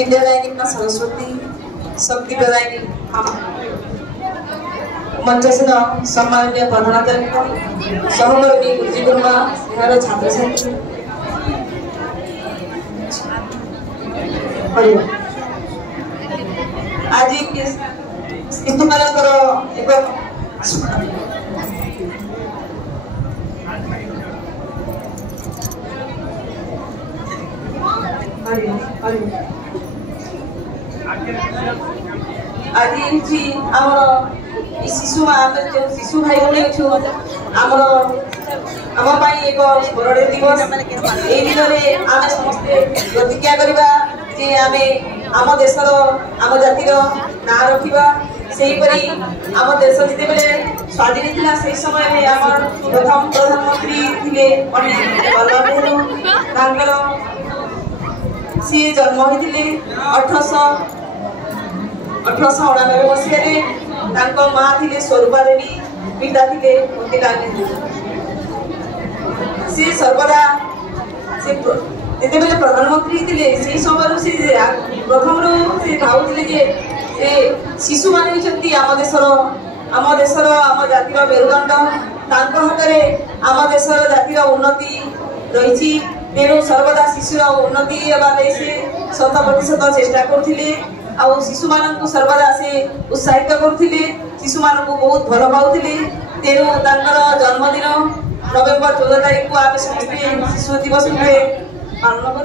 विद्यादायिनी माँ सरस्वती शक्ति प्रदायिनी मंचसन सम्माननीय प्रधानाचार्य सहकर्मी गुरुजी गुरुमा यहाँ छात्र छात्री आज शिशु मानकर एक आज शिशु जो शिशु भाई भाई अच्छु आमर आम एक स्मरणीय दिवस ये दिन में आम समस्ते प्रतिज्ञा करवा जे आम देशर आम जातिर ना रखा सेहीपरि आम देश जिते स्वाधीन था से समय में आम प्रथम प्रधानमंत्री थे पंडित जवाहरलाल नेहरू सी जन्म होते 1899 मसीह माँ थे स्वरूपा देवी पिता थे मोतीलाल नेहरू सी सर्वदा से जिते प्रधानमंत्री थे से समय से प्रथम से भावुले शिशु मान आम देशर आम जातिर मेरुदंड हाथ में आम देशर जातिर उन्नति रही तेणु सर्वदा शिशुर उन्नति होगाई से 100% चेष्टा करते शिशु मान सर्वदा से उत्साहित करते शिशु मान बहुत भल पाते तेणु जन्मदिन नवेम्बर 14 तारीख को आम समस्ते शिशु दिवस भाव पालन कर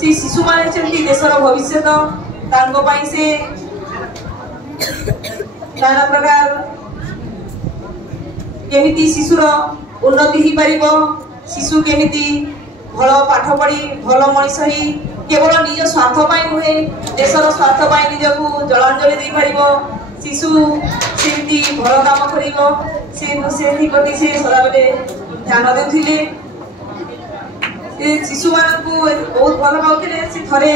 शिशु मान देशर भविष्य से नाना प्रकार केमिति शिशुर उन्नति हो पार शिशु केमिति भल पाठ पढ़ी भल मनीष ही केवल निज स्वार्थ नुहे देशर स्वार्थ निजक जलांजलि दे पार शिशु सेमती भल काम कर सदाबले ध्यान देते शिशु मान बहुत भल पाते थे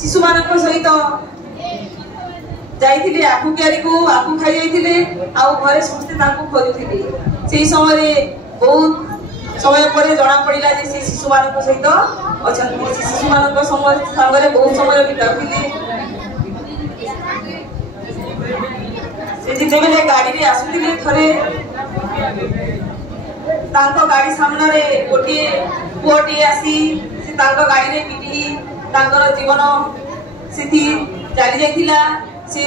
शिशु मान सहित जाइए आखु क्यारी को आखु खाई जाते घरे समस्ते खोजुले से समय बहुत समय पर जना पड़ा से शिशु मान सहित अच्छा शिशु मान सागर बहुत समय बिताते जिते बेले गाड़ी में आसुले थे गाड़ी सामने गोटे पुओटे आसी गाड़ी में पिटी जीवन से चली जाइथिला से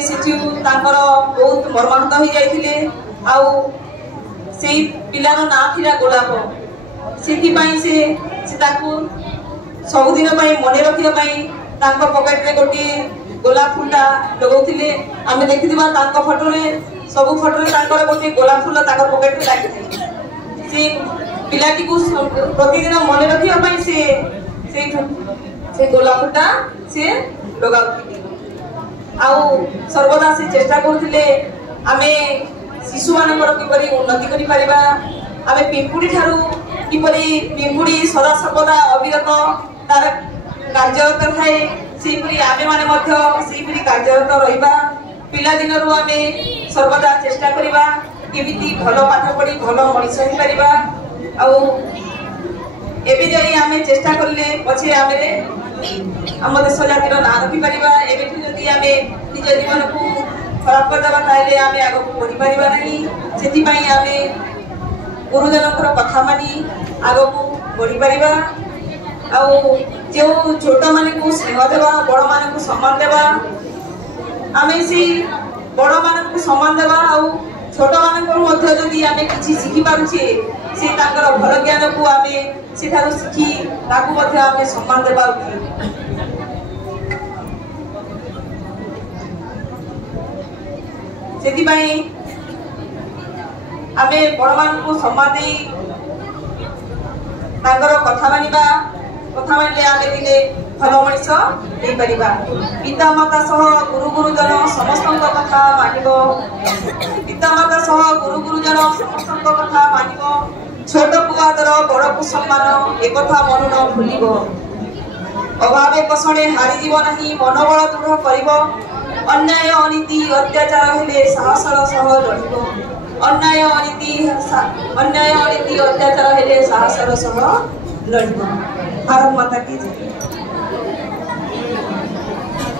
बहुत मर्माहत हो जाइथिले पिलार ना थिला गोलाप से सबुदिन मन रखा पकेट में गोटे गोलाप फुलटा लगौले आम देखा फटो सब फटो गोटे गोलाप फुल पकेट में लगी से पिलाटी को प्रतिदिन मन रखा से गोलाप फुलटा से लगाउथिले सर्वदा से चेष्टा करते आम शिशु मानकर किपरि उन्नति करि परिबा आम पिंपुड़ी ठारू किपरि पिंपुड़ी सदा सर्वदा अविरत तार कार्यरत थाए सेहीपरि आमे माने मध्य सेहीपरि कार्यरत रहिबा पिला दिनरु आमे सर्वदा चेष्टा करिबा केमिति भल पाठ पढ़ी भल मनीष हो परिबा एबे जई आमे चेष्टा करले पछे आमे आम देश जातिर ना रखी पार एवं जदि आम निज जीवन को खराब करदेवा ताले आम आग को बढ़ी पार ना से आम गुरुजन कथा मानी आग को बढ़ी पार जो छोट मान को स्नेह देवा बड़ मान को सम्मान देवा आम से बड़ मान को सम्मान देवा छोट मान जदि आम कि शिखि पारे से भल ज्ञान को आम से शिखी आम सम्मान देवा उचित से आम बड़ मान को सम्मान दे कथा मानिबा कथा मानिले आम दिने भल मनीष हो पार पिता माता सह गुरु गुरुजन समस्त कथा मानिब पिता माता सह गुरु गुरुजन समस्त कथा मानिब छोट को आदर बड़ को सम्मान एक मन न भूल अभावे कषणे हारीजीव नहीं मनोबल दृढ़ कर अन्याय अनीति अत्याचार हेले साहसर सह लड़ब अन्याय अनीति अत्याचार हेले साहसर सह लड़ब। भारत माता की जय।